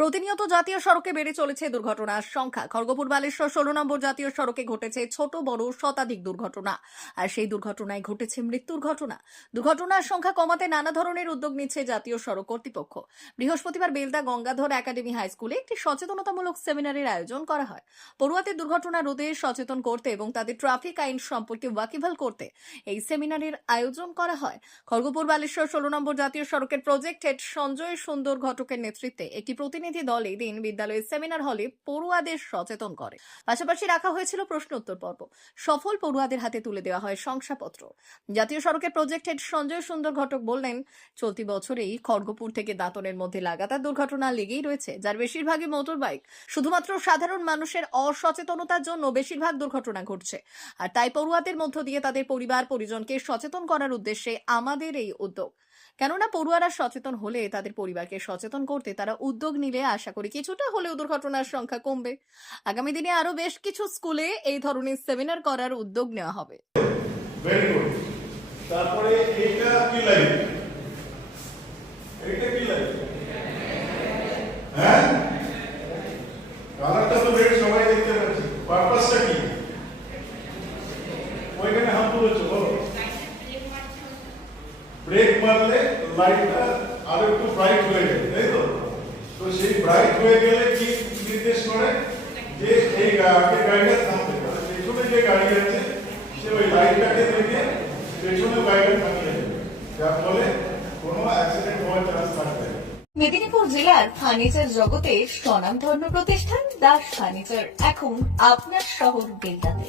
প্রতিনিয়ত জাতীয় সড়কে বেড়ে চলেছে দুর্ঘটনার সংখ্যা। খড়গপুর বালেশ্বর ষোলো নম্বর জাতীয় সড়কে ঘটেছে ছোট, বড়, শতাধিক দুর্ঘটনা। আর সেই দুর্ঘটনায় ঘটেছে মৃত্যুর ঘটনা। দুর্ঘটনার সংখ্যা কমাতে নানা ধরনের উদ্যোগ নিচ্ছে জাতীয় সড়ক কর্তৃপক্ষ। বৃহস্পতিবার বেলদা গঙ্গাধর একাডেমি হাই স্কুলে একটি সচেতনতামূলক সেমিনারের আয়োজন করা হয়। পড়ুয়াদের দুর্ঘটনা রোধে সচেতন করতে এবং তাদের ট্রাফিক আইন সম্পর্কে ওয়াকিবহাল করতে এই সেমিনারের আয়োজন করা হয়। খড়গপুর বালেশ্বর ষোলো নম্বর জাতীয় সড়কের প্রজেক্ট হেড সঞ্জয় সুন্দর ঘটকের নেতৃত্বে একটি প্রতিনিধি দল এদিন বিদ্যালয়ের সেমিনার হলে পড়ুয়াদের সচেতন করে। পাশাপাশি রাখা হয়েছিল প্রশ্ন উত্তর পর্ব। সফল পড়ুয়াদের হাতে তুলে দেওয়া হয় শংসাপত্র। জাতীয় সড়কের প্রজেক্ট হেড সঞ্জয় সুন্দর ঘটক বললেন, চলতি বছরেই খড়গপুর থেকে দাঁতনের মধ্যে লাগাতার দুর্ঘটনা লেগেই রয়েছে, যার বেশিরভাগই মোটর বাইক শুধুমাত্র সাধারণ মানুষের অসচেতনতার জন্য বেশিরভাগ দুর্ঘটনা ঘটছে। আর তাই পড়ুয়াদের মধ্য দিয়ে তাদের পরিবার, পরিজনকে সচেতন করার উদ্দেশ্যে আমাদের এই উদ্যোগ। কেননা পড়ুয়ারা সচেতন হলে তাদের পরিবারকে সচেতন করতে তারা উদ্যোগ নিলে আশা করি কিছুটা হলেও দুর্ঘটনার সংখ্যা কমবে। আগামী দিনে আরও বেশ কিছু স্কুলে এই ধরনের সেমিনার করার উদ্যোগ নেওয়া হবে। তারপরে এটা কি লাইট ব্রেক মারলে লাইটটা আরও একটু ব্রাইট হয়ে যায়, তাই তো? তো সেই ব্রাইট হয়ে গেলে কি নির্দেশ করে? যে এই আগে গাড়িটা থামবে তাহলে পেছনে যে গাড়ি আছে, সে ওই লাইটটাকে দেখে পেছনে গাড়িটা থামিয়ে দেবে। যার ফলে কোনো অ্যাক্সিডেন্ট হওয়ার চান্স থাকবে মেদিনীপুর জেলার ফার্নিচার জগতে স্বনামধন্য প্রতিষ্ঠান, দাস ফার্নিচার। এখন আপনার শহর বেলদাতে